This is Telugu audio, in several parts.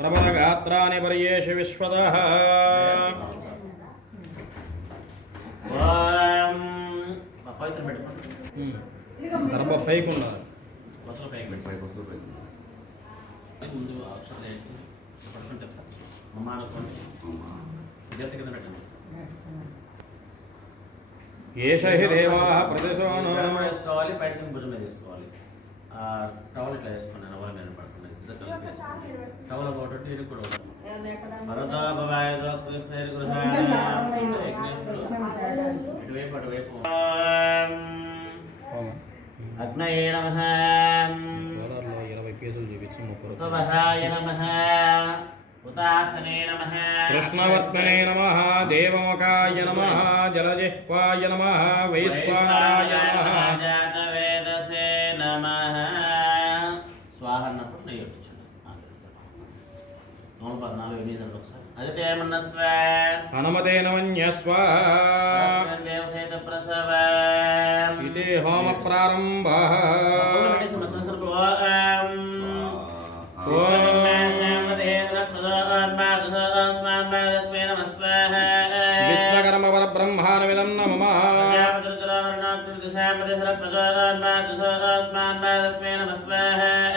प्रबलगात्राणि पर्येषु विश्वतः దర్భ పైకి ఉండాలి. ఏష హి దేవాః ప్రతిశోనో వేసుకోవాలి, బయట భుజం మీద వేసుకోవాలి. టవల్ ఇట్లా వేసుకున్నాను, ఎవరి మీద పడుతుంది టవల్ ఒకటి ఇది కూడా ఇటువైపు అటువైపు. అగ్నయే నమః, 20 కేసులు చూపించి 30 ఉతవహాయ నమః, ఉతాసనే నమః, కృష్ణవర్త్మనే నమః, దేవముఖాయ నమః, జలజిహ్వాయ నమః, వైశ్వానరాయ నమః, జాతవేదసే నమః. స్వాహ అన్నప్పుడు నెయ్యి వచ్చింది 14 8 ఒకసారి. అదితే మన్నస్వ హనుమతే నమన్యస్వ దేవసేత ప్రసవ ఇతి హోమ ప్రారంభ. విశ్వకర్మ పరబ్రహ్మాణమిదం నమః.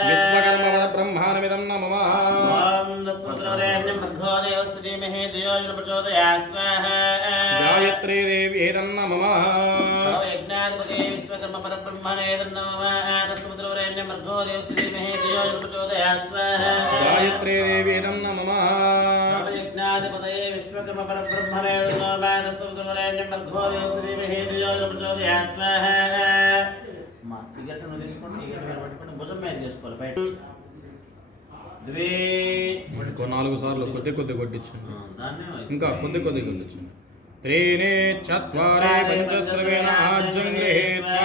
విశ్వకర్మ పరబ్రహ్మాణమిదం నమః. గాయత్రీ దేవి ఏదం నమః. విశ్వకర్మ పరబ్రహ్మణే గాయత్రీ దేవి ఏదం నమః. యజ్ఞాధిపతయే విశ్వకర్మ పరబ్రహ్మణే తీసుకోండి, పట్టుకోండి, భుజం మీద చేసుకోవాలి. బయట 4 సార్లు కొద్ది కొట్టించండి, ఇంకా కొద్ది కొట్టించండి. త్రీణి చత్వారి పంచస్రవేణ ఆజ్యం గృహీత్వా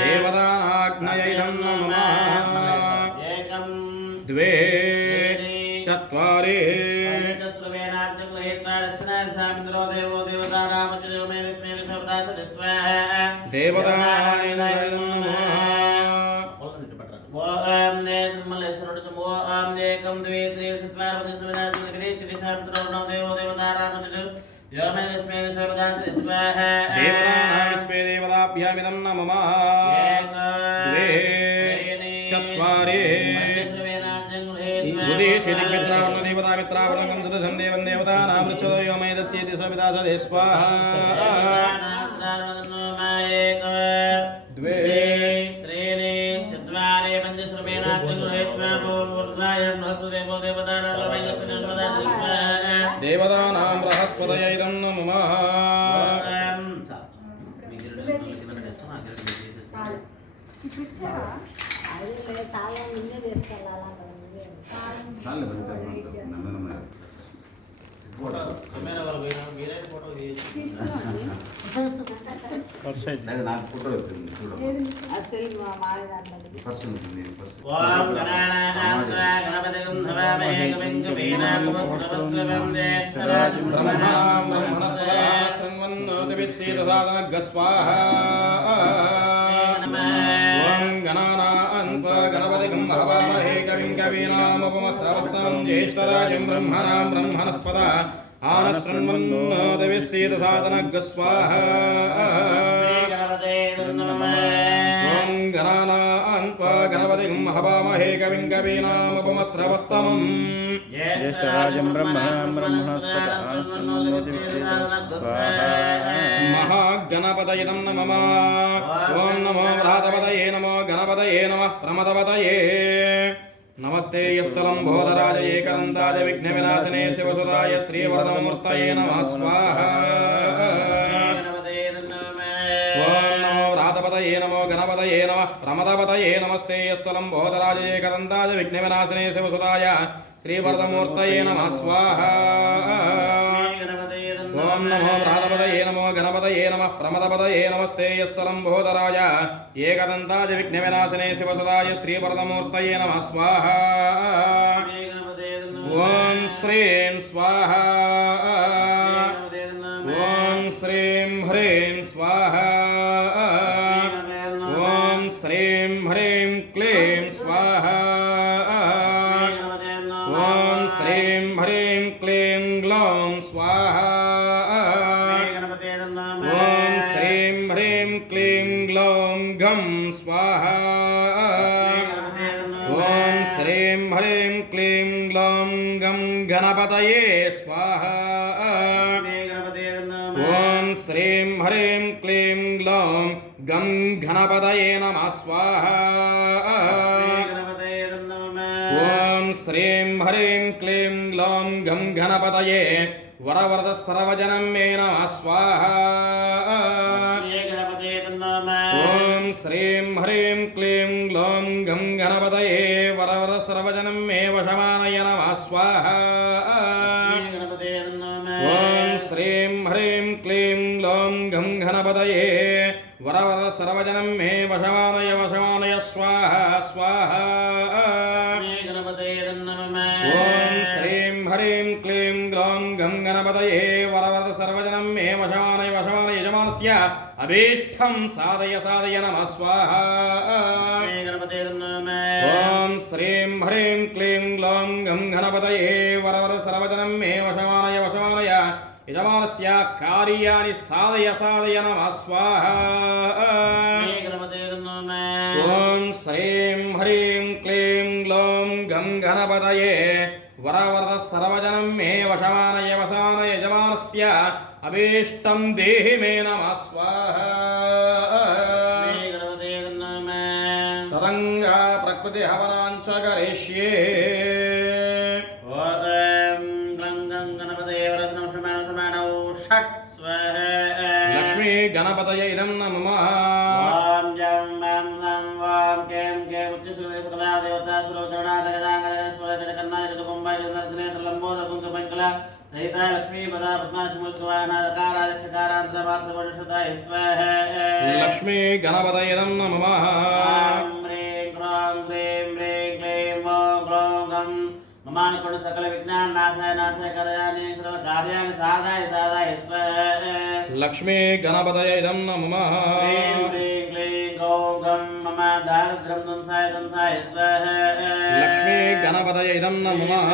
దేవదానాగ్నయైదం నమః. ద్వే చత్వారి దేవదానాగ్నయైదం నమః. దేవతానాయస్మే దేవతాభ్యామిదం నమః. ద్వే చత్వారి ఉదేశిదిమిత్రావణ దేవతామిత్రావణం సదశం దేవం దేవతానామృచ్చో యోమేదస్యేతి సవిదాసదే స్వాహా. ద్వే త్రీణి చత్వారి దేవతానాం బృహస్పతయైదం నమః. నాకు ఫోటో వచ్చింది చూడు. గణపతిగం హవామహే కవిం కవీనాముపమస్రవస్తమం జ్యేష్ఠరాజం బ్రహ్మణాం బ్రహ్మణస్పద ఆనశృణ్వన్నోదవిశ్చేదసాదనగ్గ స్వాహా. ఓం గణానాన్త్వా గణపతిగం హవామహే కవిం కవీనాముపమస్రవస్తమం జ్యేష్ఠరాజం బ్రహ్మణాం బ్రహ్మణస్పద ఆనశృణ్వన్నోదవిశ్చేదసాదనగ్గ స్వాహా. మహాగణపతయే నమః. ఓం నమో వ్రాతపతయే నమో గణపతయే నమః ప్రమదపతయే. నమస్తే యస్థలం బోధరాజ ఏకదంతాయ విఘ్న వినాశనే శివసుదాయ శ్రీవరదమూర్తయే నమః స్వాహా. ఓం నమో వ్రాతపతయే నమో గణపతయే నమః ప్రమదపతయే. నమస్తే యస్థలం బోధరాజ ఏకదంతాయ విఘ్న వినాశనే శివసుదాయ శ్రీవరదమూర్తయే నమః స్వాహా. ఓం నమో వ్రాతపతయే నమో గణపతయే నమః ప్రమదపతయే. నమస్తే యస్థలం బోధరాజ ఏకదంతాయ విఘ్న వినాశనే శివసుదాయ శ్రీవరదమూర్తయే నమః స్వాహా. ఓం శ్రీం స్వాహా. ఓం శ్రీం హ్రీం స్వాహా. ఓం శ్రీ ह्रीं ह्रीं क्लीं स्वाहा ॐ श्रीं ह्रीं क्लीं ग्लौं स्वाहा ॐ श्रीं ह्रीं क्लीं ग्लौं गं स्वाहा ॐ श्रीं ह्रीं क्लीं ग्लौं गं गणपतये स्वाहा ॐ श्रीं ह्रीं क्लीं ग्लौं गं गणपतये नमः स्वाहा ॐ श्रीं ह्रीं क्लीं ग्लौं गं गणपतये वरवरद सर्वजनं मे नमः स्वाहा ॐ श्रीं ह्रीं क्लीं ग्लौं गं गणपतये वरवरद सर्वजनं मे वशमानय नमः स्वाहा ॐ श्रीं ह्रीं क्लीं ग्लौं गं गणपतये वरवरद सर्वजनं मे वशमानय वशमानय स्वाहा स्वाहा ॐ श्रीं ह्रीं क्लीं ग्लौं गं गणपतये वरवरद सर्वजनं मे वशमानय वशमानय यजमानस्य अभीष्टं साधय साधय नमः स्वाहा ॐ श्रीं ह्रीं क्लीं ग्लौं गं गणपतये वरवरद सर्वजनं मे वशमानय वशमानय यजमानस्य कार्याणि साधय साधय नमः स्वाहा ॐ श्रीं ह्रीं क्लीं ग्लौं गं गणपतये वरवरद सर्वजनं मे वशमानय वशमानय यजमानस्य अभीष्टं देहि मे नमः स्वाहा तदङ्गा प्रकृति हवनाञ्च करिष्ये लक्ष्मी गणपतये इदं नमः लक्ष्मी पदा लक्ष्मी गणपतये इदं नमः ममानुकुण सकल विज्ञान नाशाय नाशाय करयानि सर्व कार्याणि साधाय साधाय स्वाहा लक्ष्मी गणपतये इदं नमः ह्रीं ह्रीं क्लीं गौं गं मम दारिद्र्यं दंसाय दंसाय स्वाहा लक्ष्मी गणपतये इदं नमः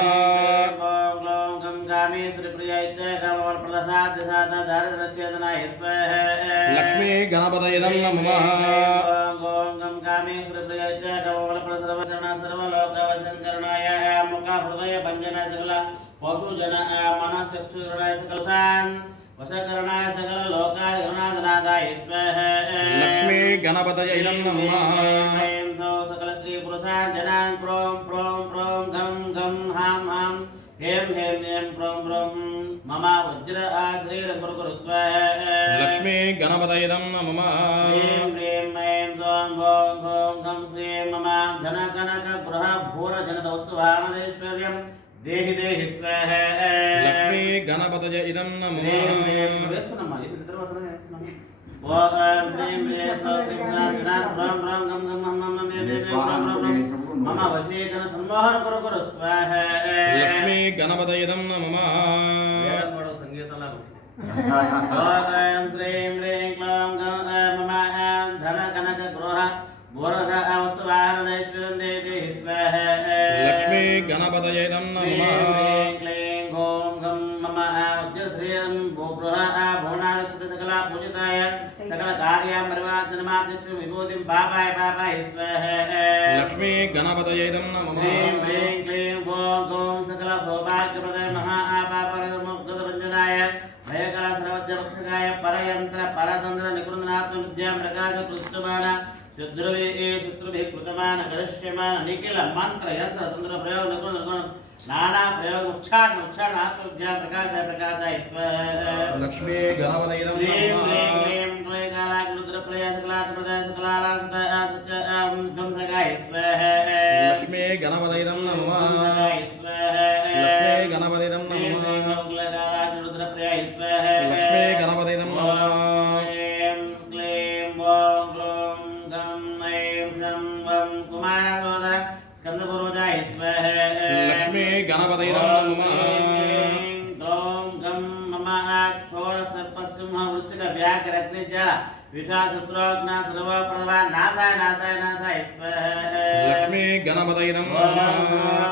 गौं ग्लौं गं कामेश्वरी प्रियाय च कामवरप्रदसाद्य साधा दारिद्र्यच्छेदनाय स्वाहा लक्ष्मी गणपतये इदं नमः गौं गं कामेश्वरी प्रियाय च कामवरप्रदसर्वकरण सर्वलोकवशंकरणाय मुख हृदय भंजन सकल पशु जन मन चक्षुरणाय सकलसान वशकरणाय सकल लोकाय गणनाथनादाय स्वाहा लक्ष्मी गणपतये इदं नमः ऐं सौ सकल स्त्री पुरुषान् जनान् प्रों प्रों प्रों गं गं हां हां हें हें हें प्रों प्रों मम वज्र आश्रीर कुरु कुरु स्वाहा लक्ष्मी गणपतये इदं नमः ह्रीं ह्रीं ऐं सौं भौं भौं गं श्रीं मम धन कनक गृह भूर जनत वस्तुवानदैश्वर्यं देहि देहि स्वाहा लक्ष्मी गणपतये इदं नमः వేస్తున్నామా ఇది ఇద్దరు వసనం చేస్తున్నాము ఓం శ్రీం హ్రీం ప్రోం ప్రోం గం గం మం మం మే మే మమ వశీకరణ సన్మోహన కురు కురు స్వాహ लक्ष्मी गणपतये इदं नमः వేదం కూడా సంగీతంలాగా ఓం శ్రీం హ్రీం క్లీం గం మమ ధన కనక గృహ భూరధ వస్తువాహనైశ్వర్యం దేవి స్వాహ लक्ष्मी गणपतये इदं नमः क्लीं गों गं मम वज्रश्रियं भूगृह भुवनादक्षित सकला पूजिताय सकल कार्यां परिवार्जनमादिष्ट विभूतिं पापाय पापाय स्वाहा लक्ष्मी गणपतये इदं नमः श्रीं ह्रीं क्लीं गों गौं सकल भोगाग्रप्रदय महा आपापरिमुक्तभञ्जनाय भयकरा सर्वज्ञपक्षकाय परयन्त्र परतन्त्र निकुन्दनात्म विद्यां प्रकाश कृष्णमान शत्रुभिः कृतमान करिष्यमान निखिल मंत्र यंत्र तंत्र प्रयोग निकुण नाना प्रयोग उच्चारण उच्चारण आत्मविद्या प्रकाशाय प्रकाशाय स्वाहा लक्ष्मी गणपतये इदं श्रीं ह्रीं नमः क्लीं क्लीकाराय रुद्रप्रिय सकलात् प्रदय सकलारान्त सत्य गंसगाय स्वाहा लक्ष्मी गणपतये इदं नमः स्वाहा लक्ष्मी गणपतये इदं नमः क्लीकाराय रुद्रप्रिय स्वाहा लक्ष्मी गणपतये इदं नमः क्लीं क्लीं ओं ग्लों गं ऐं शं वं कुमारसोदर स्कन्दपूर्वजाय स्वाहा लक्ष्मी गणपतये इदं नमः ग्लौं गं मम क्षोर सर्पसिंह वृश्चिक व्याघ्र अग्निजल विषाशत्रुघ्ना सर्वप्रभवा नाशाय नाशाय नाशाय स्वाहा लक्ष्मी गणपतये नमः